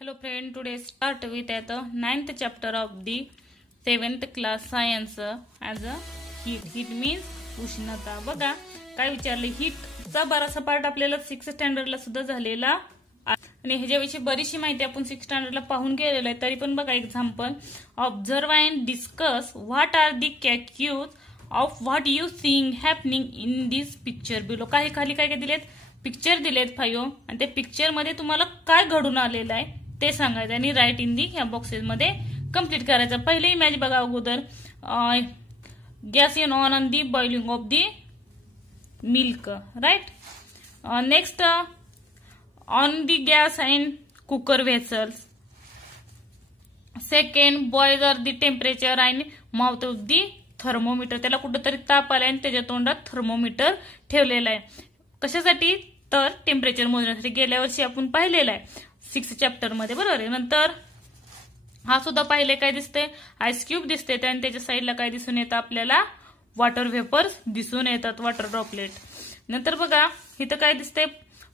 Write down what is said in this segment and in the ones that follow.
Hello friend, today start with the ninth chapter of the 7th class science as a heat. Heat means उष्णता. बघा काय विचारले, हीटचा बराचसा part आपल्याला 6th स्टँडर्डला सुद्धा झालेला आणि ह्याच्याविषयी बरीचशी माहिती आपण 6th स्टँडर्डला पाहून गेलेलो आहे. तरी पण बघा example, observe and discuss what are the causes of what you seeing happening in this picture below. काही खाली काय काय दिलेत, पिक्चर दिलेत 5 आणि त्या पिक्चर मध्ये तुम्हाला काय घडून आलेलं आहे ते सांगायचं आणि राईट इन दी ह्या बॉक्सेस मध्ये कंप्लीट करायचं. पहिले इमेज बघा अगोदर, gas in on the boiling of the milk, right. Next, on the gas and cooker vessels. Second, boys are the temperature and mouth of the thermometer. त्याला कुठेतरी ताप आलाय आणि त्याच्या तोंडात थर्मोमीटर ठेवलेला आहे. कशासाठी, तर टेम्परेचर मोजण्यासाठी. गेल्या वर्षी आपण पाहिलेलं आहे 6th चॅप्टर मध्ये, बरोबर आहे. नंतर हा सुद्धा पाहिले, काय दिसते, आईस क्यूब दिसते आणि त्याच्या साईडला काय दिसून येतं आपल्याला, वॉटर व्हेपर्स दिसून येतात, वॉटर ड्रॉपलेट. नंतर बघा इथं काय दिसते,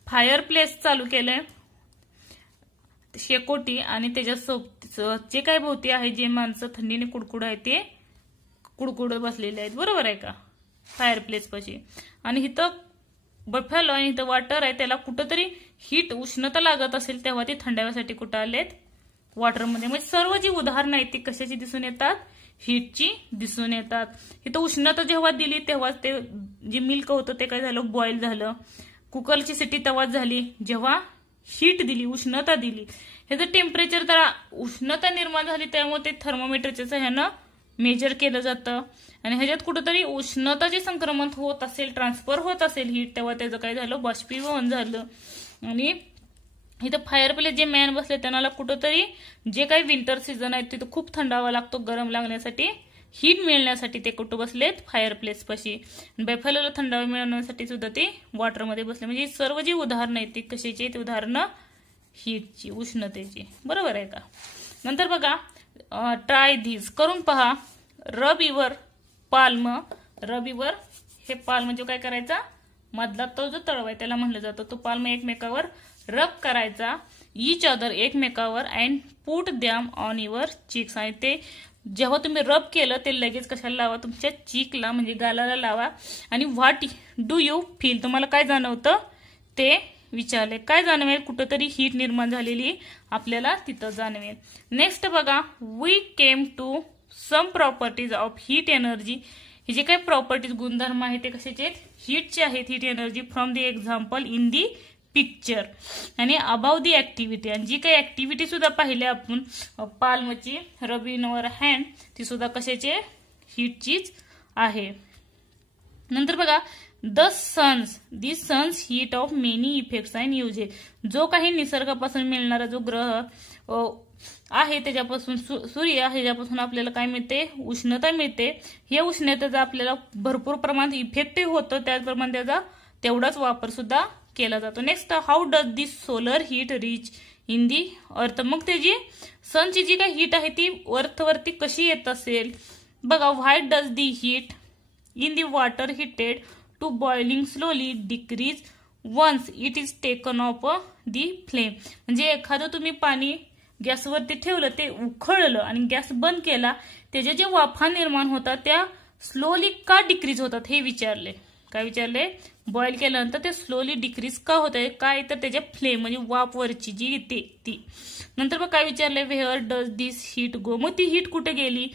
फायर प्लेस चालू केलंय, शेकोटी आणि त्याच्या जे काय भोवती आहे जे माणसं थंडीने कुडकुड आहे ते कुडकुड बसलेले आहेत, बरोबर आहे का, फायर प्लेस पाशी. आणि इथं बफेलो आणि इथं वॉटर आहे, त्याला कुठंतरी हीट उष्णता लागत असेल तेव्हा ते थंडाव्यासाठी कुठं आलेत, वॉटरमध्ये. म्हणजे सर्व जी उदाहरणं आहेत ती कशाची दिसून येतात, हीटची दिसून येतात. इथं उष्णता जेव्हा दिली तेव्हा ते जे मिल्क होतं ते काय झालं, बॉईल झालं. कुकरची सिटी तेव्हाच झाली जेव्हा हीट दिली, उष्णता दिली. ह्याचं टेम्परेचर, तर उष्णता निर्माण झाली त्यामुळे ते थर्मोमीटरच्या सहाय्यानं मेजर केलं जातं. आणि ह्याच्यात कुठंतरी उष्णताचे संक्रमण होत असेल, ट्रान्सफर होत असेल हीट, तेव्हा त्याचं काय झालं, बाष्पीभवन झालं. आणि इथं फायर प्लेस जे मॅन बसले त्यांना कुठंतरी जे काही विंटर सीझन आहे तिथं खूप थंडावा लागतो, गरम लागण्यासाठी, हीट मिळण्यासाठी ते कुठं बसलेत, फायर प्लेस पाशी. बफेलोला थंडावा मिळवण्यासाठी सुद्धा ते वॉटरमध्ये बसले. म्हणजे सर्व जी उदाहरणं आहेत ती कशाची, ती उदाहरणं हीटची, उष्णतेची, बरोबर आहे का. नंतर बघा, ट्राय धीस, करून पहा. रब युअर पाल्म. रब युअर, हे पाल्म म्हणजे काय करायचा, मधला तो जो तळवा आहे त्याला म्हणलं जातं, तो पाल्म एकमेकावर रब करायचा, इच अदर एकमेकावर, and put them on your cheeks. आणि ते जेव्हा तुम्ही रब केलं ते लगेच कशाला लावा, तुमच्या चीकला म्हणजे गालाला लावा. आणि व्हॉट डू यू फील, तुम्हाला काय जाणवतं ते विचारले. काय जाणवेल, कुठंतरी हीट निर्माण झालेली आपल्याला तिथं जाणवेल. नेक्स्ट बघा, we came to some properties of heat energy. हे जे काही प्रॉपर्टीज, गुणधर्म आहेत ते कशाचे आहेत, हीटचे आहेत, heat energy, from the example in the picture. आणि अबाव दी ऍक्टिव्हिटी, आणि जी काही ऍक्टिव्हिटी सुद्धा पाहिली आपण पाल्मची, रब इन अवर हँड, ती सुद्धा कशाचे, हीटचीच आहे. नंतर बघा, the sun's heat of many effects and uses. जो काही निसर्गापासून मिळणारा जो ग्रह आहे त्याच्यापासून, सूर्य आहे ज्यापासून आपल्याला काय मिळते, उष्णता मिळते. या उष्णतेचा आपल्याला भरपूर प्रमाणात इफेक्टिव्ह होतं, त्याचप्रमाणे त्याचा तेवढाच वापर सुद्धा केला जातो. Next, how does the solar heat reach in the earth. मग त्याची सनची जी काही हीट आहे ती अर्थवरती कशी येत असेल. बघा, why does the heat in the water heated to boiling slowly decrease once it is taken off the flame. म्हणजे एखादं तुम्ही पाणी गॅसवरती ठेवलं, ते उखळलं आणि गॅस बंद केला, त्याच्या जे वाफा निर्माण होतात त्या स्लोली का डिक्रीज होतात हे विचारले. काय विचारले, बॉईल केल्यानंतर ते स्लोली डिक्रीज का होत आहे, काय, तर त्याच्या फ्लेम म्हणजे वाफवरची जी येते ती. नंतर मग काय विचारले, व्हेअर डज दिस हीट गो. मग ती हीट कुठे गेली,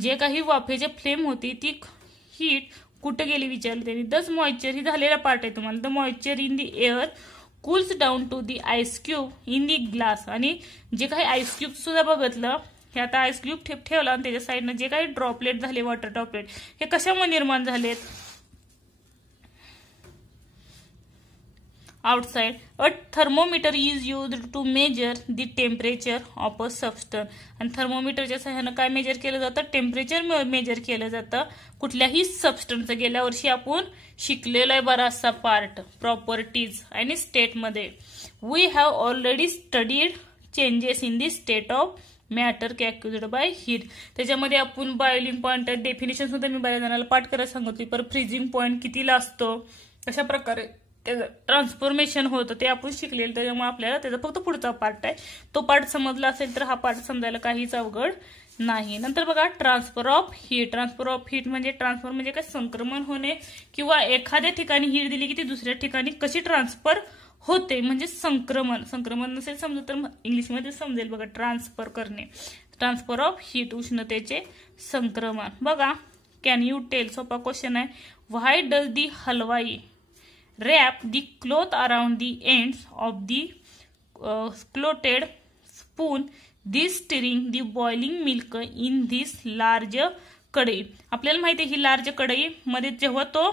जे काही वाफेची फ्लेम होती ती हीट कुठे गेली विचारले त्यांनी. दस मॉइश्चर, ही झालेला पार्ट आहे तुम्हाला. The moisture in the air cools down to the ice cube in the glass. आणि जे काही आईस क्यूब सुद्धा बघितलं, हे आता आईस क्यूब ठेवला आणि त्याच्या साईडनं जे काही ड्रॉपलेट झाले, वॉटर ड्रॉपलेट, हे कशामुळे निर्माण झालेत, outside. A thermometer is used to measure the temperature of a substance. आणि थर्मोमीटरच्या सहाय्यानं काय मेजर केलं जातं, टेम्परेचर मेजर केलं जातं कुठल्याही सबस्टन्सचं. गेल्या वर्षी आपण शिकलेलो आहे बराचसा पार्ट प्रॉपर्टीज आणि स्टेटमध्ये. We have already studied changes in the state of matter calculated by heat. त्याच्यामध्ये आपण बॉइलिंग पॉइंट डेफिनेशन सुद्धा मी बऱ्याच जणांना पाठ करायला सांगितली, पर फ्रीजिंग पॉइंट कितीला असतो, कशा प्रकारे ट्रान्सफॉर्मेशन होतं ते आपण शिकलेलं, त्याच्यामुळे आपल्याला त्याचा फक्त पुढचा पार्ट आहे. तो पार्ट समजला असेल तर हा पार्ट समजायला काहीच अवघड नाही. नंतर बघा transfer of heat. Transfer of heat म्हणजे ट्रान्सफर म्हणजे काय, संक्रमण होणे किंवा एखाद्या ठिकाणी हीट दिली की ती दुसऱ्या ठिकाणी कशी ट्रान्सफर होते म्हणजे संक्रमण. संक्रमण नसेल समजत तर इंग्लिशमध्ये समजेल बघा, ट्रान्सफर करणे. ट्रान्सफर ऑफ हीट उष्णतेचे संक्रमण. बघा कॅन यू टेल, सोपा क्वेश्चन आहे. Why does the halwai wrap the cloth around the ends of the clotted spoon, this stirring the boiling milk in this large कढई. आपल्याला माहिती आहे ही लार्ज कढई मध्ये जेव्हा तो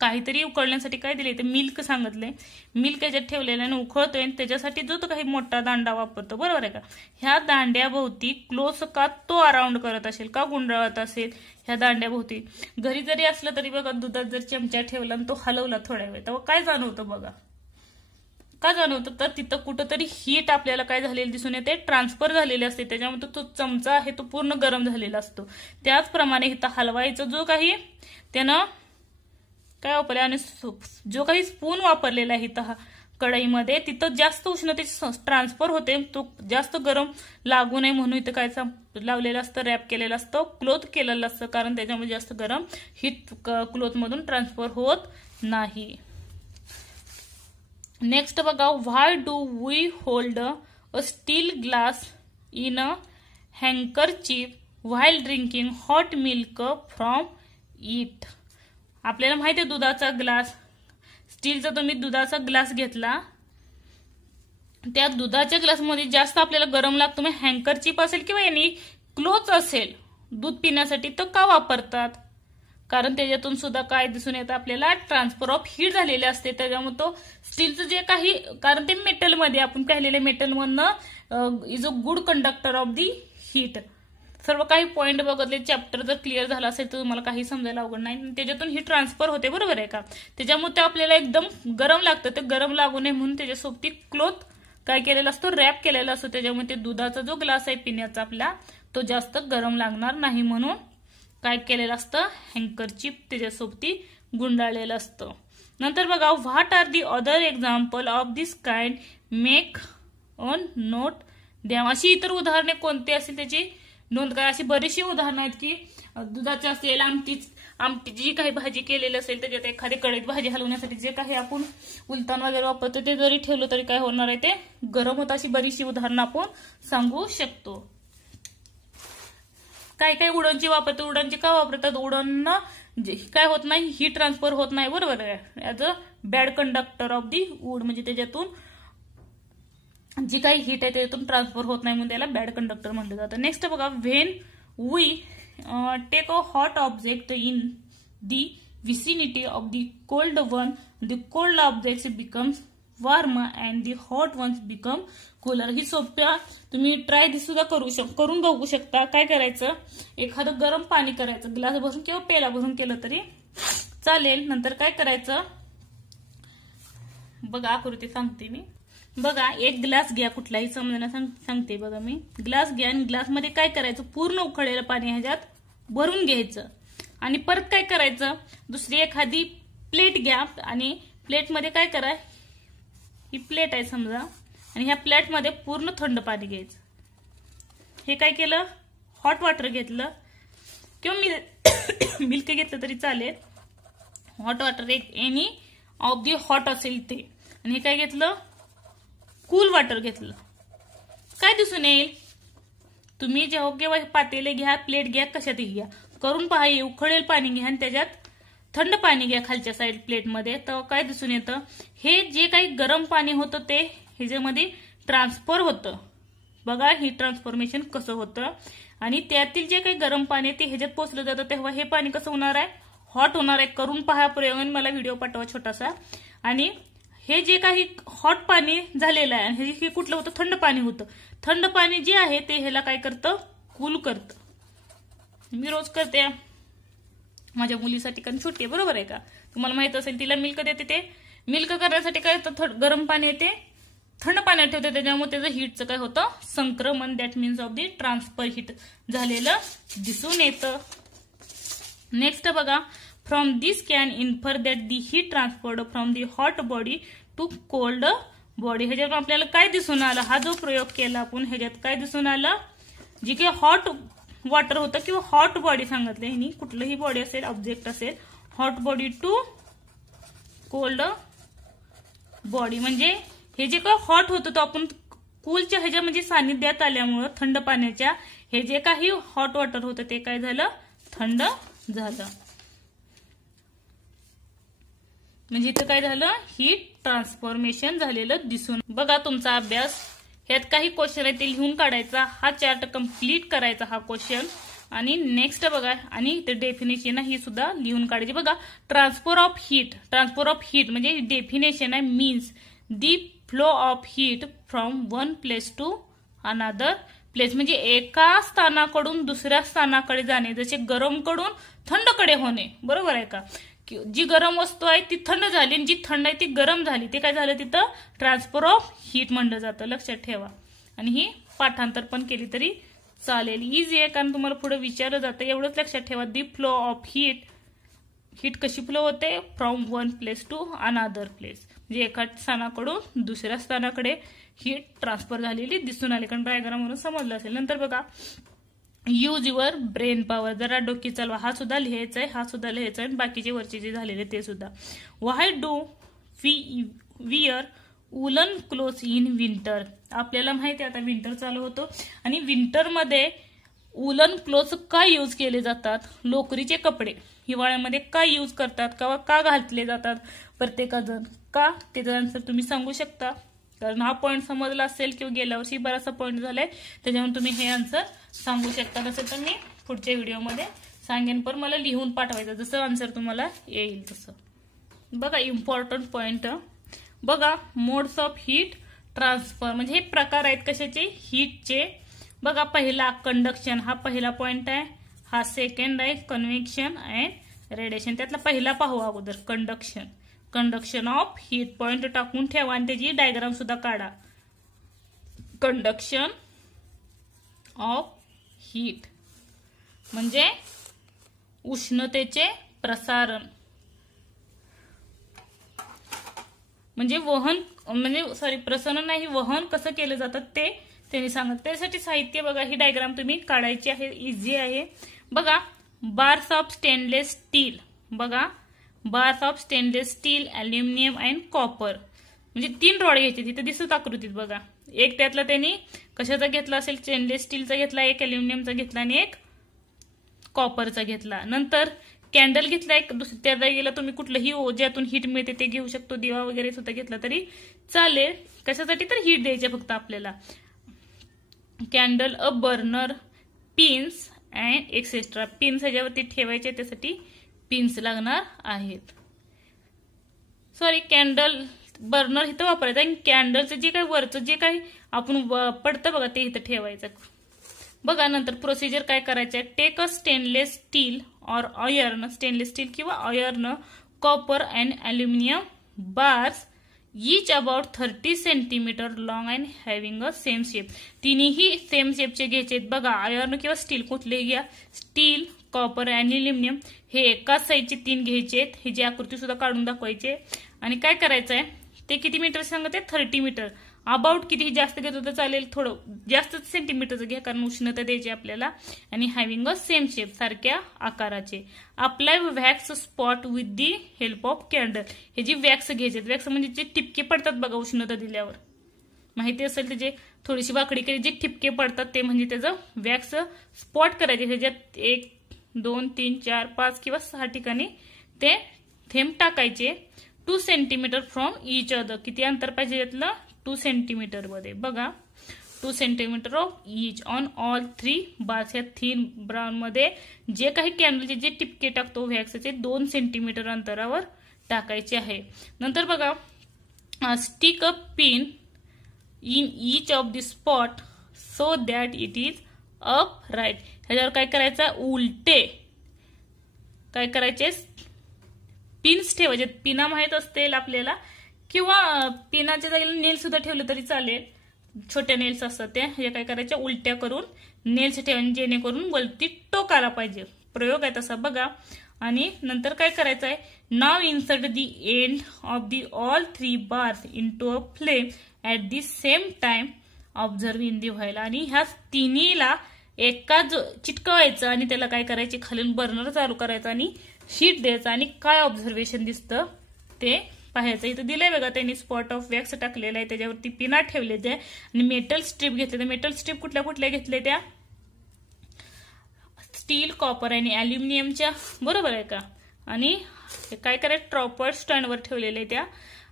काहीतरी उकळण्यासाठी काय दिले ते मिल्क सांगितले, मिल्क याच्यात ठेवलेलं आणि उकळतोय आणि त्याच्यासाठी जो तो काही मोठा दांडा वापरतो, बरोबर आहे का. ह्या दांड्याभोवती क्लोज का तो अराउंड करत असेल, का गुंडाळत असेल ह्या दांड्याभोवती. घरी जरी असलं तरी बघा दुधात जर चमचा ठेवला आणि तो हलवला थोड्या वेळ तेव्हा काय जाणवतं बघा, का जाणवतं तर तिथं कुठंतरी हीट आपल्याला काय झालेली दिसून येते, ट्रान्सफर झालेले असते. त्याच्यामुळे तो चमचा आहे तो पूर्ण गरम झालेला असतो. त्याचप्रमाणे इथं हलवायचं जो काही त्यानं काय वापरले आणि जो काही स्पून वापरलेला आहे इथं कढईमध्ये तिथं जास्त उष्णतेची ट्रान्सफर होते, तो जास्त गरम लागू नये म्हणून इथं काय लावलेलं असतं, रॅप केलेलं असतं, क्लोथ केलेलं असतं, कारण त्याच्यामध्ये जास्त गरम हीट क्लोथ मधून ट्रान्सफर होत नाही. नेक्स्ट बघा, why do we hold a steel glass in a handkerchief while drinking hot milk from it. आपल्याला माहिती आहे दुधाचा ग्लास, स्टीलचा तुम्ही दुधाचा ग्लास घेतला, त्या दुधाच्या ग्लासमध्ये जास्त आपल्याला गरम लागतो, मग हँकरचीप असेल किंवा यानी क्लोथ असेल दूध पिण्यासाठी तर का वापरतात, कारण त्याच्यातून सुद्धा काय दिसून येतं आपल्याला, ट्रान्सफर ऑफ हीट झालेले असते. त्याच्यामुळे तो स्टीलचं जे काही, कारण ते मेटलमध्ये आपण पाहिलेले मेटलमधनं is a good conductor of the heat. सर्व काही पॉइंट बघितले, चॅप्टर जर क्लिअर झाला असेल तर तुम्हाला काही समजायला अवघड नाही. त्याच्यातून ही ट्रान्सफर होते, बरोबर आहे का. त्याच्यामुळे ते आपल्याला एकदम गरम लागतं, ते गरम लागू नये म्हणून त्याच्यासोबती क्लोथ काय केलेला असतो, रॅप केलेला असतो. त्याच्यामुळे ते दुधाचा जो ग्लास आहे पिण्याचा आपला तो जास्त गरम लागणार नाही म्हणून काय केलेलं असतं, हँकरचीप त्याच्यासोबती गुंडाळलेलं असतं. नंतर बघा, what are the other example of this kind, make on note द्या. अशी इतर उदाहरणे कोणती असतील त्याची नोंद करा. अशी बरीचशी उदाहरणं आहेत की दुधाचे असेल, आमटीची जी काही भाजी केलेली असेल त्याच्यात एखादी कढईत भाजी हलवण्यासाठी जे काही आपण उलतान वगैरे वापरतो ते जरी ठेवलं तरी काय होणार आहे, ते गरम होतं. अशी बरीचशी उदाहरणं आपण सांगू शकतो. काय काय उडणची वापरतात, उडणची का वापरतात, उडण काय होत नाही, हीट ट्रान्सफर होत नाही, बरोबर आहे. As a bad conductor of the wood, म्हणजे त्याच्यातून जी काही हीट आहे त्याच्यातून ट्रान्सफर होत नाही म्हणून त्याला बॅड कंडक्टर म्हटलं जातं. नेक्स्ट बघा, when we take a hot object in the vicinity of the cold one, the cold object becomes warm and the hot ones become cooler. ही सोप्या तुम्ही ट्राय सुद्धा करून बघू शकता. काय करायचं, एखादं गरम पाणी करायचं, ग्लास भरून किंवा पेला भरून केलं तरी चालेल. नंतर काय करायचं बघा, आकृती सांगते मी. बघा, एक ग्लास घ्या, कुठलाही समजायला सांगते बघा मी. ग्लास घ्या आणि ग्लासमध्ये काय करायचं, पूर्ण उकळलेलं पाणी ह्याच्यात भरून घ्यायचं आणि परत काय करायचं, दुसरी एखादी प्लेट घ्या आणि प्लेटमध्ये काय करा, ही प्लेट आहे समजा आणि ह्या प्लेटमध्ये पूर्ण थंड पाणी घ्यायचं. हे काय केलं, हॉट वॉटर घेतलं किंवा मिल्क घेतलं तरी चालेल. हॉट वॉटर एक एनी ऑफ दी हॉट असेल ते, आणि हे काय घेतलं, कूल वॉटर घेतलं. काय दिसून येईल, तुम्ही जेव्हा केव्हा पातेले घ्या, प्लेट घ्या, कशातही घ्या, करून पहा, उकळेल पाणी घ्या आणि त्याच्यात थंड पाणी घ्या खालच्या साईड प्लेटमध्ये, तर काय दिसून येतं, हे जे काही गरम पाणी होतं ते ह्याच्यामध्ये ट्रान्सफर होतं. बघा ही ट्रान्सफॉर्मेशन कसं होतं, आणि त्यातील जे काही गरम पाणी ते ह्याच्यात पोचलं जातं तेव्हा हे पाणी कसं होणार आहे, हॉट होणार आहे. करून पहा प्रयोग, मला व्हिडिओ पाठवा छोटासा. आणि हे जे काही हॉट पाणी झालेलं आहे हे कुठलं होतं, थंड पाणी होतं. थंड पाणी जे आहे ते ह्याला काय करतं, कूल करतं. मी रोज करते माझ्या मुलीसाठी, कारण छोटी आहे, बरोबर आहे का. तुम्हाला माहित असेल तिला मिल्क देते, ते मिल्क करण्यासाठी काय होतं, गरम पाणी येते थंड पाण्यात ठेवते, त्याच्यामुळे त्याचं हीटचं काय होतं, संक्रमण, that means of the transfer heat झालेलं दिसून येतं. नेक्स्ट बघा, from this can infer that the heat transferred from the hot body to cold body. ह्याच्यात आपल्याला काय दिसून आलं, हा जो प्रयोग केला आपण ह्याच्यात काय दिसून आलं, जी काही हॉट वॉटर होतं किंवा हॉट बॉडी सांगितलं ह्यांनी, कुठलंही बॉडी असेल ऑब्जेक्ट असेल, hot body to cold body म्हणजे हे जे काय हॉट होतं तो आपण कूलच्या ह्याच्या म्हणजे सानिध्यात आल्यामुळं थंड पाण्याच्या हे जे काही हॉट वॉटर होतं ते काय झालं, थंड झालं. म्हणजे इथं काय झालं, हीट ट्रान्सफॉर्मेशन झालेलं दिसून. बघा तुमचा अभ्यास, ह्यात काही क्वेश्चन आहे ते लिहून काढायचा, हा चार्ट कम्प्लीट करायचा हा क्वेश्चन. आणि नेक्स्ट बघा, आणि ते डेफिनेशन ही सुद्धा लिहून काढायची. बघा ट्रान्सफर ऑफ हीट म्हणजे डेफिनेशन आहे means the flow of heat from one place to another place, म्हणजे एका स्थानाकडून दुसऱ्या स्थानाकडे जाणे, जसे गरमकडून थंडकडे होणे. बरोबर आहे का, जी गरम वस्तू आहे ती थंड झाली आणि जी थंड आहे ती गरम झाली, ते काय झालं, तिथं ट्रान्सफर ऑफ हीट म्हणलं जातं. लक्षात ठेवा. आणि ही पाठांतर पण केली तरी चालेल, इझी आहे, कारण तुम्हाला पुढे विचारलं जातं. एवढंच लक्षात ठेवा, दी फ्लो ऑफ हीट कशी फ्लो होते, from one place to another place, म्हणजे एका स्थानाकडून दुसऱ्या स्थानाकडे हीट ट्रान्सफर झालेली दिसून आली, कारण डायग्रामवरून समजलं असेल. नंतर बघा, यूज युअर ब्रेन पॉवर, जरा डोकी चालवा, हा सुद्धा लिहायचा आहे, हा सुद्धा लिहायचा आहे, बाकीचे वरचे जे झालेले ते सुद्धा. Why do we wear woollen cloth in winter, आपल्याला माहिती आहे आता विंटर चालू होतो आणि विंटरमध्ये वुलन क्लोथ का यूज केले जातात, लोकरीचे कपडे हिवाळ्यामध्ये का यूज करतात, का घातले जातात प्रत्येकजण, का, त्याचा आन्सर तुम्ही सांगू शकता, कारण हा पॉईंट समजला असेल किंवा गेल्या वर्षी बराचसा पॉईंट झालाय, त्याच्यामुळे तुम्ही हे आन्सर सांगू शकता. नसेल तर मी पुढच्या व्हिडिओमध्ये सांगेन, पण मला लिहून पाठवायचं जसं आन्सर तुम्हाला येईल तसं. बघा इम्पॉर्टंट पॉईंट बघा, मोड्स ऑफ हीट ट्रान्सफर म्हणजे हे प्रकार आहेत कशाचे, हीटचे. बघा पहिला कंडक्शन, हा पहिला पॉइंट आहे, हा सेकंड आहे कन्व्हेक्शन अँड रेडिएशन. त्यातला पहिला पाहू अगोदर, कंडक्शन ऑफ हीट, पॉइंट टाकून ठेवा आणि त्याची डायग्राम सुद्धा काढा. कंडक्शन ऑफ हीट म्हणजे उष्णतेचे प्रसारण, म्हणजे प्रसारण नाही, वहन कसं केलं जातं ते त्यांनी सांगत. त्यासाठी साहित्य बघा, ही डायग्राम तुम्ही काढायची आहे, इझी आहे. बघा बार्स ऑफ स्टेनलेस स्टील, बघा bars of stainless steel, aluminium and copper, म्हणजे 3 रॉड घ्यायचे, तिथे दिसत आकृतीत बघा. एक त्यातला त्यांनी कशाचा घेतला असेल, स्टेनलेस स्टीलचा घेतला, एक अल्युमिनियमचा घेतला आणि एक कॉपरचा घेतला. नंतर कॅन्डल घेतला एक, त्या जागेला तुम्ही कुठलंही ज्यातून हीट मिळते ते घेऊ शकतो, दिवा वगैरे सुद्धा घेतला तरी चालेल. कशासाठी तर हीट द्यायचे फक्त आपल्याला. Candle, a burner, pins and etcetera, pins ह्याच्यावरती ठेवायचे, त्यासाठी पिन्स लागणार आहेत. सॉरी, कॅन्डल बर्नर इथं वापरायचं आणि कॅन्डलचं जे काही वरचं जे काही आपण पडतं बघा ते इथं ठेवायचं. बघा नंतर प्रोसिजर काय करायचं आहे, टेक अ स्टेनलेस स्टील और आयर्न, स्टेनलेस स्टील किंवा iron, copper and aluminium bars, each about 30 centimetre long and having a same shape, तिन्ही सेम शेपचे घ्यायचे. बघा आयर्न किंवा स्टील कुठले घ्या, स्टील, कॉपर आणि अल्युमिनियम हे एकाच साईजचे 3 घ्यायचे आहेत. हे जे आकृती सुद्धा काढून दाखवायचे. आणि काय करायचं आहे, ते किती मीटर सांगते, 30 मीटर. अबाउट किती जास्त घेतो तर चालेल, थोडं जास्त सेंटीमीटरचं घ्या कारण उष्णता द्यायची आपल्याला. आणि हॅव्हिंग अ सेम शेप, सारख्या आकाराचे. Apply wax spot with the help of candle, हे जी वॅक्स घ्यायचे, वॅक्स म्हणजे जे ठिपके पडतात बघा उष्णता दिल्यावर, माहिती असेल त्याचे थोडीशी वाकडी केली जे ठिपके पडतात ते म्हणजे त्याचं वॅक्स स्पॉट करायचे. त्याच्यात 1, 2, 3, 4, 5 किंवा 6 ठिकाणी ते थेंब टाकायचे. 2 सेंटीमीटर फ्रॉम इच अदर, किती अंतर पाहिजे यातलं, 2 सेंटीमीटर मध्ये. बघा 2 centimetre of each on all 3 bars, या 3 ब्राउन मध्ये जे काही कॅन्डलचे जे टिपके टाकतो वॅक्सचे 2 सेंटीमीटर अंतरावर टाकायचे आहे. नंतर बघा stick a pin in each of the spot so that it is upright. ह्याच्यावर काय करायचं, उलटे काय करायचे, पिन्स ठेवायचे. पिना माहित असतील आपल्याला किंवा पिनाच्या जागेला नेल सुद्धा ठेवलं तरी चालेल, छोट्या नेल्स असतात त्या, हे काय करायच्या उलट्या करून नेल्स ठेवून जेणेकरून वरती टोकाला पाहिजे. प्रयोग आहे तसा. बघा आणि नंतर काय करायचं आहे, now insert the end of the all 3 bars into a flame at the same time observe in the while. आणि ह्या तिन्हीला एकाच चिटकवायचं आणि त्याला काय करायचे, खालून बर्नर चालू करायचं आणि हीट द्यायचं आणि काय ऑब्झर्वेशन दिसतं ते पाहायचं. इथं दिलंय बघा, त्यांनी स्पॉट ऑफ वॅक्स टाकलेला आहे, त्याच्यावरती पिना ठेवले ते आणि मेटल स्ट्रीप घेतले. मेटल स्ट्रीप कुठल्या कुठल्या घेतल्या त्या, स्टील, कॉपर आणि अल्युमिनियमच्या, बरोबर आहे का. आणि काय करायचं, ट्रॉपर स्टँडवर ठेवलेले त्या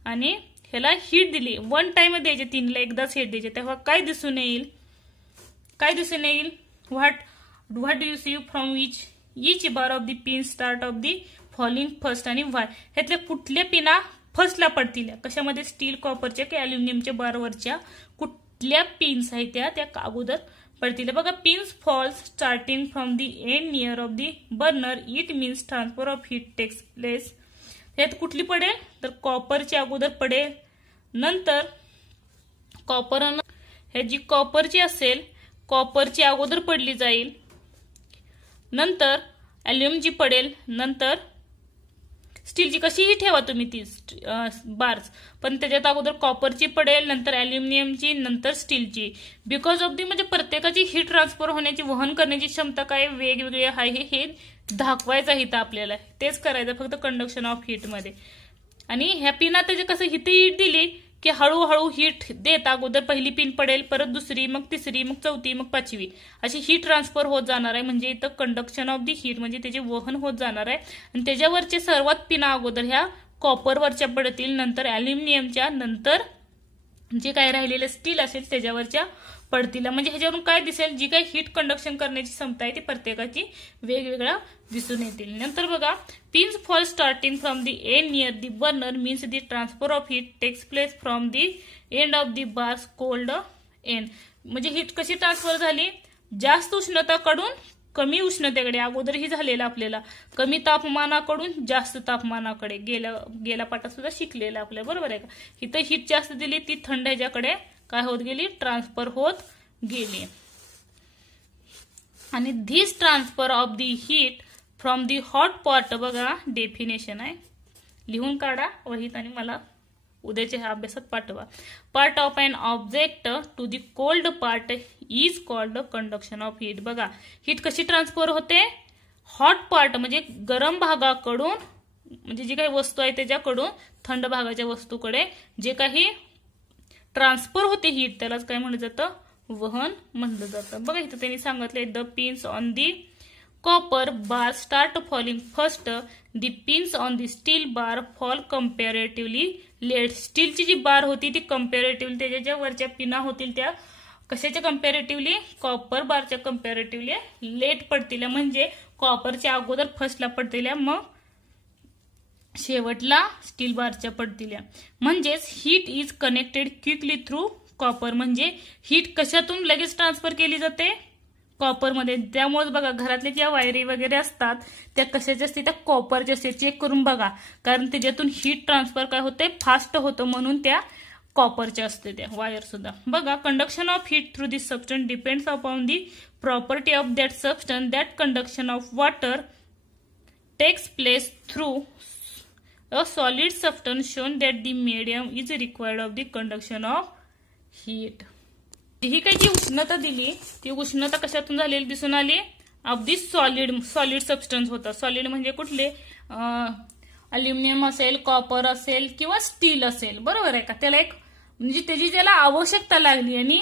आणि ह्याला हीट दिली. 1 टाइम द्यायचे, 3ला एकदाच हीट द्यायचे. तेव्हा काय दिसून येईल, what do you see from each bar of the pin start of the falling first आणि व्हाय, ह्यातल्या कुठल्या पिना फर्स्टला पडतील, कशामध्ये, स्टील, कॉपरच्या की अल्युमिनियमच्या बारवरच्या कुठल्या पिन्स आहेत त्या अगोदर पडतील. बघा, pins falls starting from the end near of the burner, it means transfer of heat takes place. यात कुठली पडेल तर कॉपरची अगोदर पडेल, नंतर कॉपर, हे जी कॉपरची असेल कॉपरची अगोदर पडली जाईल, नंतर अल्युमिनियमची पडेल, नंतर स्टीलची. कशीही ठेवा तुम्ही ती बार्स, पण त्याच्यात अगोदर कॉपरची पडेल, नंतर अल्युमिनियमची, नंतर स्टीलची. बिकॉज ऑफ दी, म्हणजे प्रत्येकाची हीट ट्रान्सफर होण्याची, वहन करण्याची क्षमता काय वेगवेगळी आहे हे दाखवायचं इथं आपल्याला. तेच करायचं फक्त कंडक्शन ऑफ हीट मध्ये. आणि ह्या पिना त्याचे कसं हिट दिली की हळूहळू हीट देत, अगोदर पहिली पिन पडेल, परत दुसरी, मग तिसरी, मग चौथी, मग 5वी, अशी हीट ट्रान्सफर होत जाणार आहे. म्हणजे इथं कंडक्शन ऑफ दी हीट म्हणजे त्याचे वहन होत जाणार आहे. आणि त्याच्यावरचे सर्वात पिना अगोदर ह्या कॉपरवरच्या पडतील, नंतर अल्युमिनियमच्या, नंतर जे काय राहिलेले स्टील असेल त्याच्यावरच्या पडतील. म्हणजे ह्याच्यावरून काय दिसेल, जी काही हीट कंडक्शन करण्याची क्षमता आहे ती प्रत्येकाची वेगवेगळ्या दिसून येतील. नंतर बघा, pins fall starting from the end near the burner means the transfer of heat takes place from the end of the bars cold end. म्हणजे हीट कशी ट्रान्सफर झाली, जास्त उष्णताकडून कमी उष्णतेकडे. अगोदरही झालेलं आपल्याला, कमी तापमानाकडून जास्त तापमानाकडे, गेल्या पाठात सुद्धा शिकलेलं आपल्याला, बरोबर आहे का. इथं हीट जास्त दिली, ती थंड ह्याच्याकडे काय होत गेली, ट्रान्सफर होत गेली. आणि this transfer of the heat from the hot part, बघा डेफिनेशन आहे, लिहून काढा वहीत आणि मला उद्याच्या ह्या अभ्यासात पाठवा. Part of an object to the cold part is called conduction of heat. बघा, हीट कशी ट्रान्सफर होते, हॉट पार्ट म्हणजे गरम भागाकडून, म्हणजे जी काही वस्तू आहे त्याच्याकडून थंड भागाच्या वस्तूकडे जे काही ट्रान्सफर होते हीट, त्यालाच काय म्हणलं जातं, वहन म्हणलं जातं. बघा इथं त्यांनी सांगितलंय, the pins on the copper bar start falling first, the pins on the steel bar fall comparatively late. स्टीलची जी बार होती ती कम्पॅरेटिव्हली, त्याच्या ज्या वरच्या पिना होतील त्या कशाच्या कम्पॅरेटिव्हली, कॉपर बारच्या कम्पॅरेटिव्हली लेट पडतील. म्हणजे कॉपरच्या अगोदर फर्स्टला पडतील, मग शेवटला स्टील बारच्या पडतील. म्हणजेच heat is connected quickly through copper. म्हणजे हीट कशातून लगेच ट्रान्सफर केली जाते, कॉपरमध्ये. त्यामुळे बघा, घरातल्या ज्या वायरी वगैरे असतात त्या कशाच्या असते, त्या कॉपरच्या असते. चेक करून बघा, कारण त्याच्यातून हीट ट्रान्सफर काय होते, फास्ट होतं, म्हणून त्या कॉपरच्या असते त्या वायर सुद्धा. बघा, conduction of heat through this substance depends upon the property of that substance. That conduction of water takes place through a solid substance shown that the medium is required of the conduction of heat. ही काही जी उष्णता दिली ती उष्णता कशातून झालेली दिसून आली, of the solid substance होता. सॉलिड म्हणजे कुठले, अल्युमिनियम असेल, कॉपर असेल किंवा स्टील असेल, बरोबर आहे का. त्याला एक म्हणजे त्याची ज्याला आवश्यकता लागली, आणि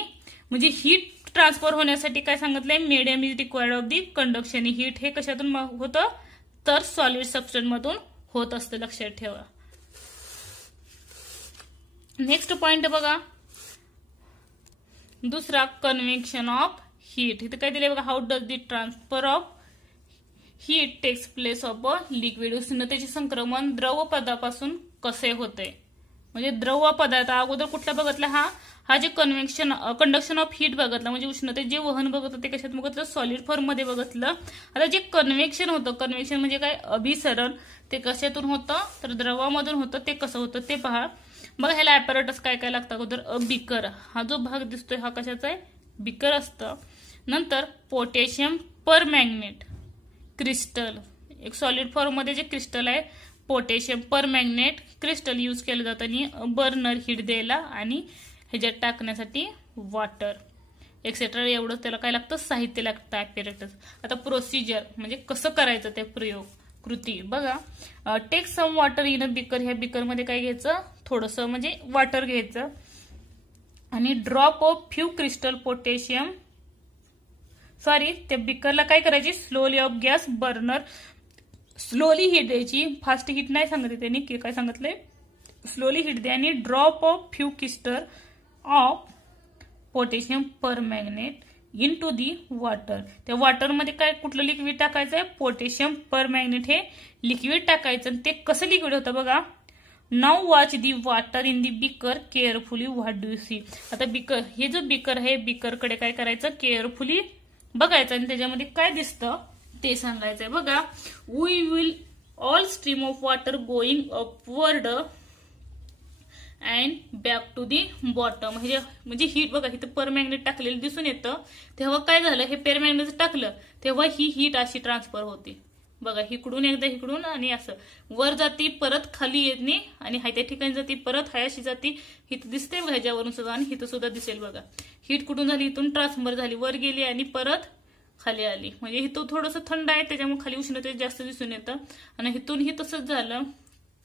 म्हणजे हीट ट्रान्सफर होण्यासाठी काय सांगितलंय, medium is required of the conduction. Heat हे कशातून होतं तर सॉलिड सबस्टन्स मधून होत असतं, लक्षात ठेवा. नेक्स्ट पॉइंट बघा, दुसरा, कन्व्हेक्शन ऑफ हीट. इथं काय दिले बघा, how does the transfer of heat takes place of a liquid. उष्णतेचे संक्रमण द्रव पदार्थापासून कसे होते. म्हणजे द्रव पदार्थ अगोदर कुठला बघितला, हा जे कंडक्शन ऑफ हीट बघितलं, म्हणजे उष्णते जे वहन बघितलं ते कशात बघितलं, सॉलिड फॉर्म मध्ये बघितलं. आता जे कन्व्हेक्शन होतं, कन्व्हेक्शन म्हणजे काय, अभिसरण, ते कशातून होतं तर द्रवामधून होतं. ते कसं होतं ते पहा. बघा, ह्याला ऍपॅरेटस काय काय लागतं. अगोदर बिकर, हा जो भाग दिसतोय हा कशाचा आहे, बिकर असतं. नंतर पोटॅशियम परमॅंगनेट क्रिस्टल, एक सॉलिड फॉर्म मध्ये जे क्रिस्टल आहे पोटॅशियम परमॅग्नेट क्रिस्टल यूज केलं जातं आणि बर्नर हीट द्यायला आणि ह्याच्यात टाकण्यासाठी वॉटर एक्सेट्रा एवढं त्याला काय लागतं साहित्य लागतं ॲपॅरेटस. आता प्रोसिजर म्हणजे कसं करायचं ते प्रयोग कृती बघा. Take some water in a beaker. ह्या बिकरमध्ये काय घ्यायचं थोडंसं म्हणजे वॉटर घ्यायचं आणि drop of few crystal potassium त्या बिकरला काय करायची slowly of gas burner slowly heat द्यायची. फास्ट हीट नाही सांगितली त्यांनी काय सांगितलंय स्लोली हीट द्या आणि drop of few crystal of potassium permanganate into the water. त्या वॉटरमध्ये काय कुठलं लिक्विड टाकायचं आहे पोटॅशियम परमॅग्नेट हे लिक्विड टाकायचं. ते कसं लिक्विड होतं बघा. Now watch the water in the beaker carefully. What do you see. आता बिकर हे जो बिकर आहे बिकरकडे काय करायचं केअरफुली बघायचं आणि त्याच्यामध्ये काय दिसतं ते सांगायचंय बघा. We will all stream of water going upward and back to the bottom. म्हणजे हीट बघा इथं परमॅग्नेट टाकलेलं दिसून येतं. तेव्हा काय झालं हे परमॅग्नेट टाकलं तेव्हा ही हीट अशी ट्रान्सफर होते बघा. इकडून एकदा इकडून आणि असं वर जाती परत खाली येत नाही आणि हाय त्या ठिकाणी जाती परत हाय अशी जाती. इथं दिसते बघा ह्याच्यावरून सुद्धा आणि इथं सुद्धा दिसेल बघा. हीट कुठून झाली इथून ट्रान्सफर झाली वर गेली आणि परत खाली आली. म्हणजे इथं थोडंसं थंड आहे त्याच्यामुळे खाली उष्णता जास्त दिसून येतं आणि इथून ही तसंच झालं.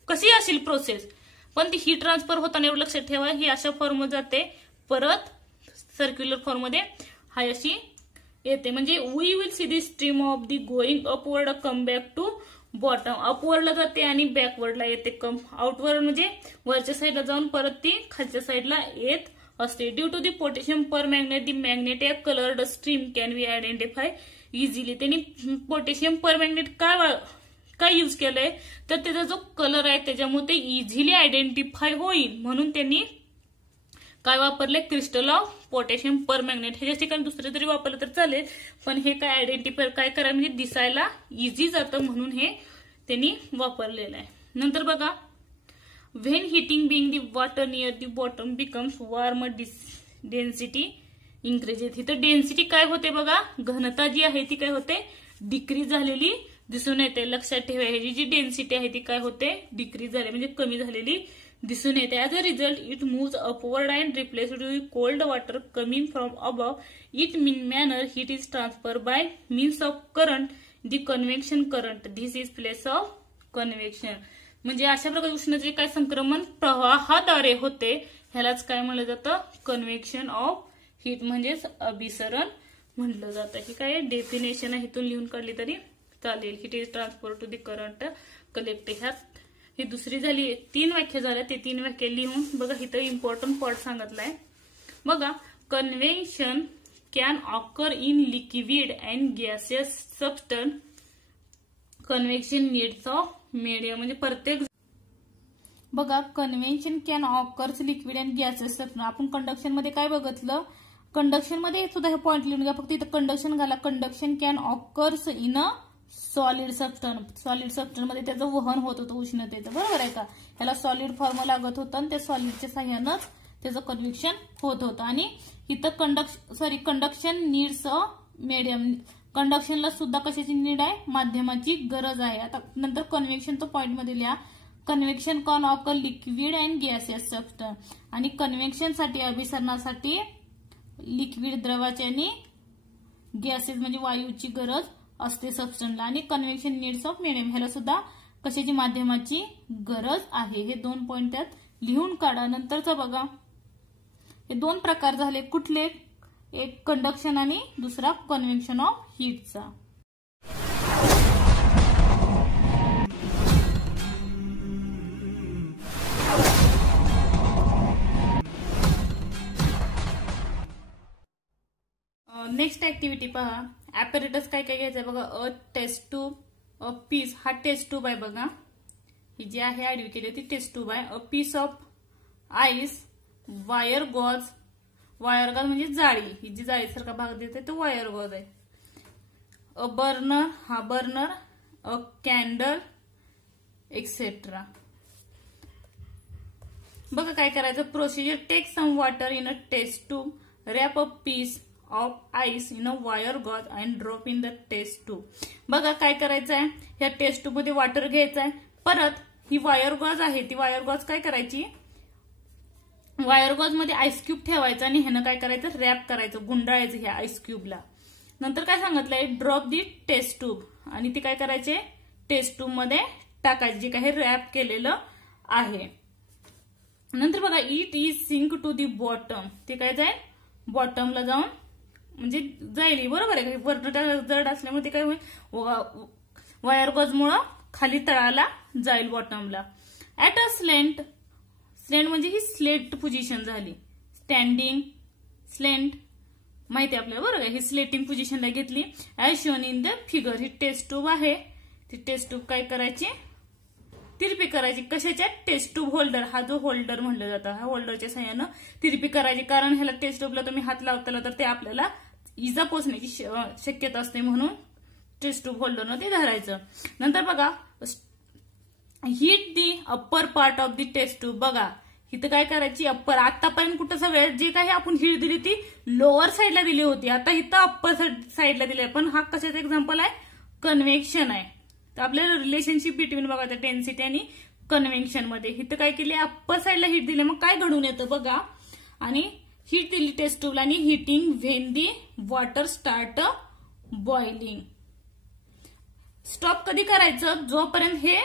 कशी असेल प्रोसेस पण ती हीट ट्रान्सफर होताना एवढं लक्षात ठेवा ही अशा फॉर्म जाते परत सर्क्युलर फॉर्म मध्ये हाय अशी येते. म्हणजे we will see the stream of the going upward come back to bottom. अपवर्डला जाते आणि बॅकवर्डला येते. कम आउटवर्ड म्हणजे वरच्या साईडला जाऊन परत ती खालच्या साईडला येत असते. Due to the potassium permanganate the magnetic coloured stream can be identify easily. त्यांनी पोटॅशियम परमॅग्नेट काय यूज केलंय तर त्याचा जो कलर आहे त्याच्यामुळे ते इझिली आयडेंटिफाय होईल म्हणून त्यांनी काय वापरले क्रिस्टल ऑफ पोटॅशियम परमॅग्नेट. ह्याच्या ठिकाणी दुसरे जरी वापरलं तर चालेल पण हे काय आयडेंटिफाय काय करायला म्हणजे दिसायला इझी जातं म्हणून हे त्यांनी वापरलेलं आहे. नंतर बघा when heating being the water near the bottom becomes warm density increases. इथं डेन्सिटी काय होते बघा घनता जी आहे ती काय होते डिक्रीज झालेली दिसून येते. लक्षात ठेवा ह्याची जी डेन्सिटी आहे ती काय होते डिक्रीज झाली म्हणजे कमी झालेली दिसून येते. As a result it moves upward and replaced with cold water coming from above. It mean manner heat is transfer bye means of current the convection current. This is place of convection. म्हणजे अशा प्रकारे उष्णतेचे काय संक्रमण प्रवाहाद्वारे होते ह्यालाच काय म्हणलं जातं कन्व्हेक्शन ऑफ हीट म्हणजेच अभिसरण म्हटलं जातं. ही काय डेफिनेशन आहे इथून लिहून काढली तरी चालेल. Heat is transfer to the current collect. ह्यात ही दुसरी झाली 3 व्याख्या झाल्या ते 3 व्याख्या लिहून बघा इथं इम्पॉर्टंट पॉइंट सांगितलाय बघा. Convection can occur in liquid and gases substance. Convection needs of medium म्हणजे प्रत्येक बघा convection can occurs liquid and gases substance. आपण कंडक्शन मध्ये काय बघितलं कंडक्शन मध्ये सुद्धा हे पॉइंट लिहून घ्या फक्त इथं कंडक्शन घाला. Conduction can occurs in a solid substance. Solid substance मध्ये त्याचं वहन होत होतं उष्णतेचं बरोबर आहे का. ह्याला सॉलिड फॉर्म लागत होतं आणि त्या सॉलिडच्या साह्यानंच त्याचं कन्व्हेक्शन होत होतं. आणि इथं कंडक्शन नीड्स अ मीडियम. कंडक्शनला सुद्धा कशाची नीड आहे माध्यमाची गरज आहे. आता नंतर कन्व्हेक्शन तो पॉइंट मध्ये लिहा. Convection can occur liquid and gases substance. आणि कन्व्हेक्शन साठी अभिसरणासाठी लिक्विड द्रवाची आणि गॅसेस म्हणजे वायूची गरज असते सबस्टन्सला. आणि कन्व्हेक्शन नीड्स ऑफ मीडियम ह्याला सुद्धा कशाची माध्यमाची गरज आहे. हे 2 पॉइंट त्यात लिहून काढा. नंतरचं बघा हे 2 प्रकार झाले कुठले एक कंडक्शन आणि दुसरा कन्व्हेक्शन ऑफ हीटचा. नेक्स्ट ऍक्टिव्हिटी पहा. ऍपॅरेटस काय काय घ्यायचं बघा. A test tube a piece. हा टेस्ट ट्यूब आहे बघा. ही जी आहे आडवी केली ती टेस्ट ट्यूब आहे. A piece of ice wire gauze. Wire gauze म्हणजे जाळी. ही जी जाळीसारखा भाग देते तो वायर गॉज आहे. A burner. हा बर्नर. A candle etcetera. बघा काय करायचं procedure. Take some water in a test tube. Wrap a piece of ice in a wire gauze and drop in the test tube. बघा काय करायचं आहे, ह्या टेस्ट ट्यूब मध्ये वॉटर घ्यायचं आहे. परत ही वायर गॉज आहे, ती वायर गॉज काय करायची, वायर गॉज मध्ये आईस क्यूब ठेवायचं आणि ह्यानं काय करायचं, रॅप करायचं, गुंडाळायचं ह्या आईस क्यूबला. नंतर काय सांगितलंय, ड्रॉप दी टेस्ट ट्यूब, आणि ती काय करायचे, टेस्ट ट्यूब मध्ये टाकायची जे काही रॅप केलेलं आहे. नंतर बघा it is sink to the bottom, ते काय जाईल, बॉटमला जाऊन म्हणजे जाईल, बरोबर आहे. वरनं जड असल्यामुळे ते काय होईल, वायर गॉजमुळं खाली तळाला जाईल बॉटमला. ऍट अ स्लेंट, स्लेंट म्हणजे ही स्लेट पोझिशन झाली, स्टँडिंग स्लेंट माहिती आहे आपल्याला, बरोबर आहे. ही स्लेटिंग पोझिशनला घेतली. As shown in the figure, ही टेस्ट ट्यूब आहे, ती टेस्ट ट्यूब काय करायची, तिरपी करायची. कशाच्या, टेस्ट ट्यूब होल्डर, हा जो होल्डर म्हणलं जातं, हा होल्डरच्या सहाय्यानं तिरपी करायची. कारण ह्याला टेस्ट ट्यूबला तुम्ही हात लावताला तर ते आपल्याला इजा पोचण्याची शक्यता असते, म्हणून टेस्ट ट्यूब होल्डरनं ते धरायचं. नंतर बघा heat the upper part of the test tube. बघा इथं काय करायची, अप्पर, आतापर्यंत कुठं सगळ्यात जे काही आपण हिट दिली ती लोअर साईडला दिली होती, आता इथं अप्पर साईडला दिली आहे. पण हा कशाचं एक्झाम्पल आहे, कन्व्हेक्शन आहे. तर आपल्याला रिलेशनशिप बिटवीन बघा डेन्सिटी आणि कन्व्हेक्शन मध्ये इथं काय केली, अप्पर साईडला हिट दिली, मग काय घडून येतं बघा. आणि हिट दिली टेस्ट ट्यूबला आणि heating when the water start boiling. Stop कधी करायचं, जोपर्यंत हे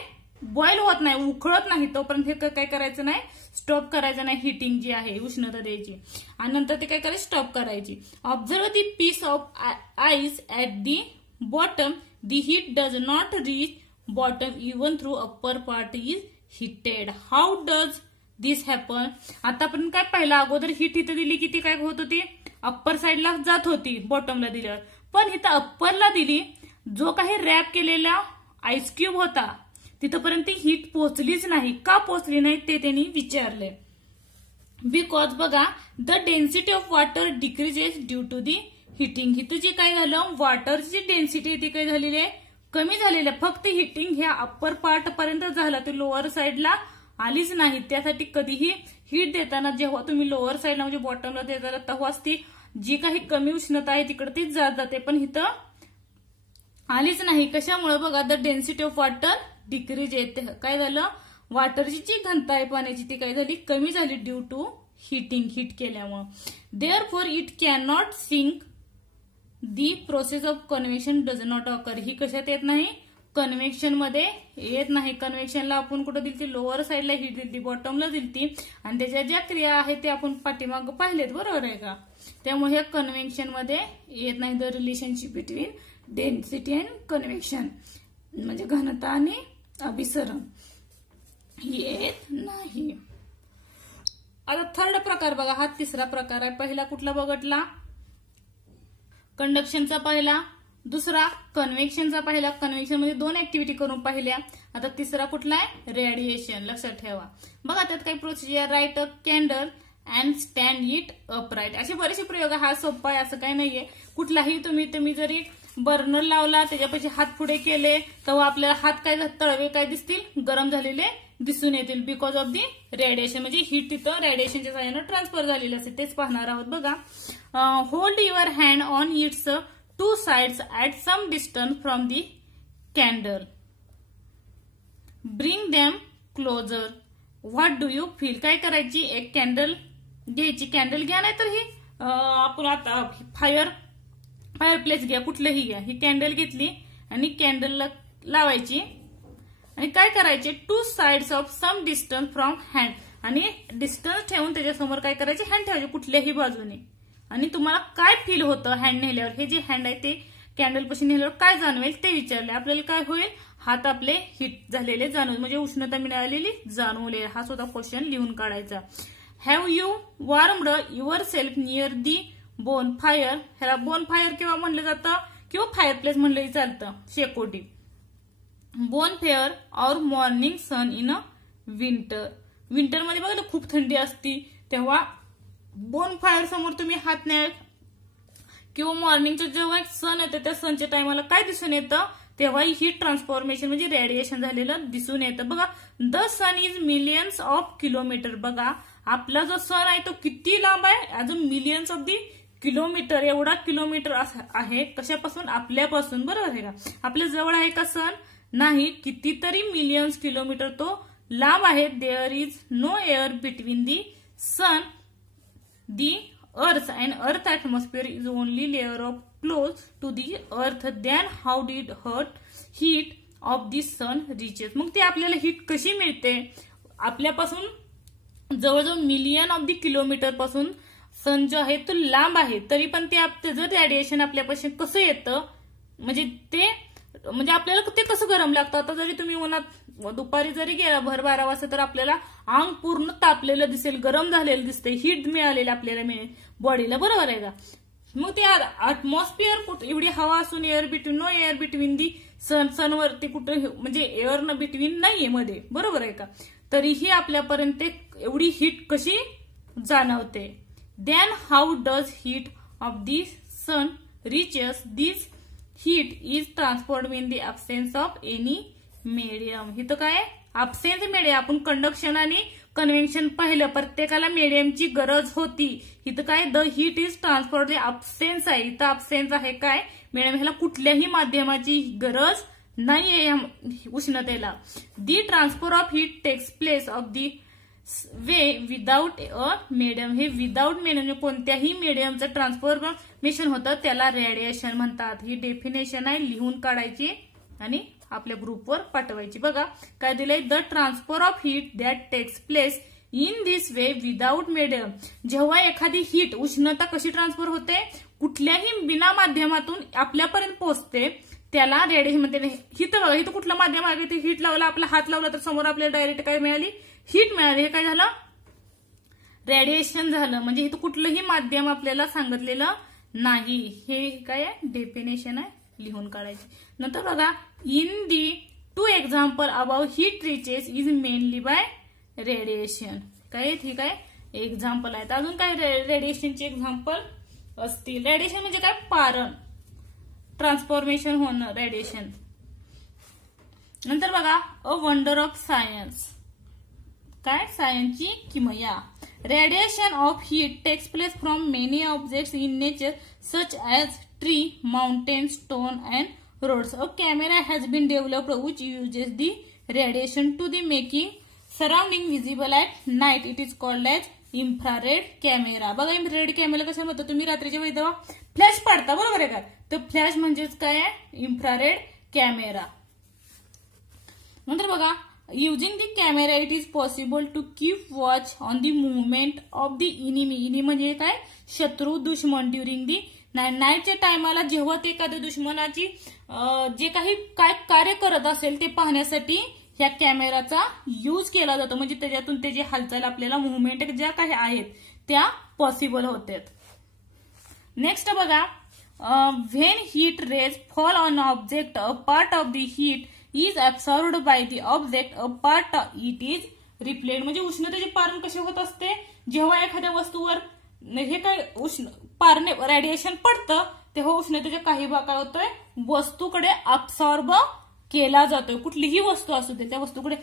बॉईल होत नाही, उकळत नाही, तोपर्यंत हे काय करायचं नाही, स्टॉप करायचं नाही. हिटिंग जी आहे, उष्णता द्यायची आणि नंतर ते काय करायचं, स्टॉप करायची. Observe the piece of ice at the bottom, the heat does not reach bottom even through upper part is heated. How does this happen. आतापर्यंत काय पहिला अगोदर हिट इथं दिली की ती काय होत होती, अप्पर साईडला जात होती बॉटमला दिल्यावर, पण इथं अप्परला दिली, जो काही रॅप केलेला आईस क्यूब होता तिथपर्यंत हीट पोहोचलीच नाही. का पोहोचली नाही ते त्यांनी विचारले. बिकॉज बघा the density of water decreases due to the heating. इथं जे काय झालं, वॉटरची डेन्सिटी ती काय झालेली आहे, कमी झालेली आहे. फक्त हिटिंग ह्या अप्पर पार्ट पर्यंत झालं, ते लोअर साईडला आलीच नाही. त्यासाठी कधीही हीट देताना जेव्हा तुम्ही लोअर साईडला म्हणजे बॉटमला देताना तेव्हाच ती जी काही कमी उष्णता आहे तिकडे तीच जात जाते, पण इथं आलीच नाही. कशामुळे बघा, the density of water decrease येते. काय झालं, वॉटरची जी घनता आहे पाण्याची ती काय झाली, कमी झाली ड्यू टू हिटिंग, हिट केल्यामुळे. Therefore it can not sink, the process of convection does not occur. ही कशात येत नाही, कन्व्हेक्शन मध्ये येत नाही. कन्व्हेक्शनला आपण कुठं दिलती, लोअर साईडला हिट दिलती, बॉटमला दिलती, आणि त्याच्या ज्या क्रिया आहेत ते आपण पाठीमाग पाहिलेत, बरोबर आहे का. त्यामुळे हे कन्व्हेक्शन मध्ये येत नाही. The relationship between density and convection म्हणजे घनता आणि अभिसरण येत नाही. आता थर्ड प्रकार बघा, हा तिसरा प्रकार आहे. पहिला कुठला बघितला, कंडक्शनचा पहिला, दुसरा कन्व्हेक्शनचा पहिला. कन्व्हेक्शन मध्ये दोन ऍक्टिव्हिटी करून पाहिल्या. आता तिसरा कुठला आहे, रेडिएशन. लक्षात ठेवा बघा, त्यात काही procedure, right a candle and stand it upright, असे बरेचसे प्रयोग. हा सोपा आहे असं काही नाहीये. कुठलाही तुम्ही जरी बर्नर लावला, त्याच्यापाशी हात पुढे केले तेव्हा आपल्याला हात काय तळवे काय दिसतील, गरम झालेले दिसून येतील. बिकॉज ऑफ दी रेडिएशन, म्हणजे हीट तिथं रेडिएशनच्या सहाय्यानं ट्रान्सफर झालेलं असते, तेच पाहणार आहोत. बघा, hold your hand on its two sides at some distance from the candle, bring them closer, what do you feel. काय करायची, एक कॅन्डल घ्यायची, कॅन्डल घ्या नाही तर ही आपण आता फायर प्लेस घ्या, कुठलंही घ्या. ही कॅन्डल घेतली आणि कॅन्डलला लावायची आणि काय करायचे, two sides of some distance from hand, आणि डिस्टन्स ठेवून त्याच्यासमोर काय करायचे, हँड ठेवायचे कुठल्याही बाजूने. आणि तुम्हाला काय फील होतं हँड नेल्यावर, हे जे हँड आहे ते कॅन्डल पाशी नेल्यावर काय जाणवेल ते विचारले. आपल्याला काय होईल, हात आपले हिट झालेले जाणवले, म्हणजे उष्णता मिळालेली जाणवले. हा सुद्धा क्वेश्चन लिहून काढायचा. Have you warmed yourself near the bonfire. ह्याला बोन फायर किंवा म्हणलं जातं किंवा फायर प्लेस म्हणलंही चालतं, शेकोटी. बोन फायर और morning sun in a winter. विंटरमध्ये बघा खूप थंडी असती, तेव्हा बोन फायर समोर तुम्ही हात न्या, किंवा मॉर्निंगचं जेव्हा सन येतं त्या सनच्या टायमाला काय दिसून येतं, तेव्हा हीट ट्रान्सफॉर्मेशन म्हणजे रेडिएशन झालेलं दिसून येतं. बघा, the sun is millions of kilometre. बघा, आपला जो सन आहे तो किती लांब आहे, अजून मिलियन्स ऑफ दी किलोमीटर, एवढा किलोमीटर आहे कशापासून, आपल्यापासून, बरोबर आहे का. आपल्या जवळ आहे का सन, नाही, कितीतरी मिलियन्स किलोमीटर तो लांब आहे. There is no air between the sun, the earth and earth atmosphere is only layer of close to the earth. Then how did heat of the sun reaches. मग ते आपल्याला हीट कशी मिळते, आपल्यापासून जवळजवळ मिलियन ऑफ दी किलोमीटर पासून सन जो आहे तो लांब आहे, तरी पण ते जर रेडिएशन आपल्यापासून कसं येतं, म्हणजे आपल्याला ते कसं गरम लागतं. आता जरी तुम्ही उन्हात दुपारी जरी गेला भर 12 वाजता तर आपल्याला अंग पूर्ण तापलेलं दिसेल, गरम झालेलं दिसते, हीट मिळालेलं आपल्याला मिळेल बॉडीला, बरोबर आहे का. मग ते अटमॉस्फिअर एवढी हवा असून नो एअर बिटवीन दी सनवरती कुठं म्हणजे एअर न बिटवीन नाहीये मध्ये, बरोबर आहे का. तरीही आपल्यापर्यंत एवढी हीट कशी जाणवते. Then how does heat of the sun reaches this heat is transferred in the absence of any medium. इथं काय अब्सेन्स मीडियम, आपण कंडक्शन आणि कन्व्हेन्शन पाहिलं, प्रत्येकाला मीडियमची गरज होती. इथं काय the heat is transferred the absence आहे, इथं अब्सेन्स आहे काय मीडियम, ह्याला कुठल्याही माध्यमाची गरज नाहीये या उष्णतेला. The transfer of heat takes place of the way without a medium. हे विदाउट मीडियम कोणत्याही मीडियमचं ट्रान्सफॉर्मेशन होतं त्याला रेडिएशन म्हणतात. ही डेफिनेशन आहे, लिहून काढायची आणि आपल्या ग्रुपवर पाठवायची. बघा काय दिलंय, the transfer of heat that takes place in this way without medium. जेव्हा एखादी हीट उष्णता कशी ट्रान्सफर होते, कुठल्याही बिना माध्यमातून आपल्यापर्यंत पोहोचते त्याला रेडिएशन म्हणते. हिथं बघा, इथं कुठलं माध्यम आहे, ते हीट लावला, आपला हात लावला तर समोर आपल्याला डायरेक्ट काय मिळाली, हीट मिळाली. हे काय झालं, रेडिएशन झालं. म्हणजे इथं कुठलंही माध्यम आपल्याला सांगितलेलं नाही. हे काय आहे, डेफिनेशन आहे, लिहून काढायची. नंतर बघा, in the two example about heat reaches is mainly by radiation. काय ठीक आहे, एक्झाम्पल आहेत. अजून काय रेडिएशनचे एक्झाम्पल असतील. रेडिएशन म्हणजे काय, पारण, ट्रान्सफॉर्मेशन होणं, रेडिएशन. नंतर बघा, अ वंडर ऑफ सायन्स. काय, सायन्सची किमया. Radiation of heat takes place from many objects in nature such as tree, mountain, stone and roads. A camera has been developed which uses the radiation to the making surrounding visible at night. It is called as infrared camera. बघा, infrared camera कसं म्हणतो, तुम्ही रात्रीच्या वेळी तेव्हा flash पाडता, बरोबर आहे का, तर फ्लॅश म्हणजेच काय आहे, इन्फ्रारेड कॅमेरा. नंतर बघा, using the camera it is possible to keep watch on the movement of the enemy. Enemy म्हणजे काय, शत्रू, दुश्मन. ड्युरिंग दी नाईटच्या टायमाला जेव्हा ते एखाद्या दुश्मनाची जे काही काय कार्य करत असेल ते पाहण्यासाठी ह्या कॅमेराचा यूज केला जातो. म्हणजे त्याच्यातून त्याची हालचाल आपल्याला मुवमेंट ज्या काही आहेत त्या पॉसिबल होतात. नेक्स्ट बघा, when heat rays fall on object a part of the heat is absorbed by the object a part it is reflect. म्हणजे उष्णतेचे पारण कसे होत असते, जेव्हा एखाद्या वस्तूवर हे काय पारणे रेडिएशन पडतं तेव्हा उष्णतेच्या काही भाग काय होतोय, वस्तूकडे ऍब्सॉर्ब केला जातोय. कुठलीही वस्तू असू दे त्या वस्तूकडे.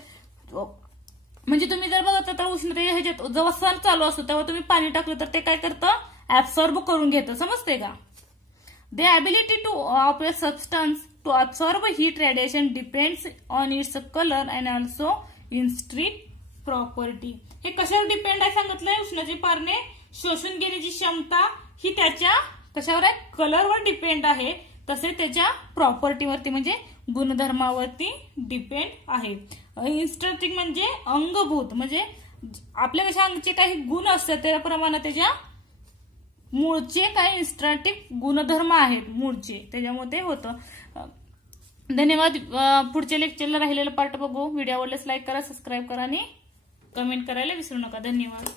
म्हणजे तुम्ही जर बघत तर उष्णतेच्या ह्याच्यात जेव्हा सन चालू असतो तेव्हा तुम्ही पाणी टाकलं तर ते काय करतं, ऍब्सॉर्ब करून घेतं. समजते का. The ability to of a substance to absorb heat radiation depends on its colour and also intrinsic property. हे कशावर डिपेंड आहे सांगितलंय, उष्णतेची पारणे शोषून घेण्याची क्षमता ही त्याच्या कशावर आहे, कलरवर डिपेंड आहे. तसे त्याच्या प्रॉपर्टीवरती म्हणजे गुणधर्मावरती डिपेंड आहे. इन्स्ट्रिक म्हणजे अंगभूत, म्हणजे आपल्या कशा अंगचे काही गुण असतात त्याप्रमाणे त्याच्या मूळचे काही इन्स्ट्रॅटिक गुणधर्म आहेत मूळचे, त्याच्यामुळे ते होतं. धन्यवाद. पुढच्या लेक्चरला राहिलेला पार्ट बघू. व्हिडिओ आवडल्यास लाईक करा, सबस्क्राईब करा आणि कमेंट करायला विसरू नका. धन्यवाद.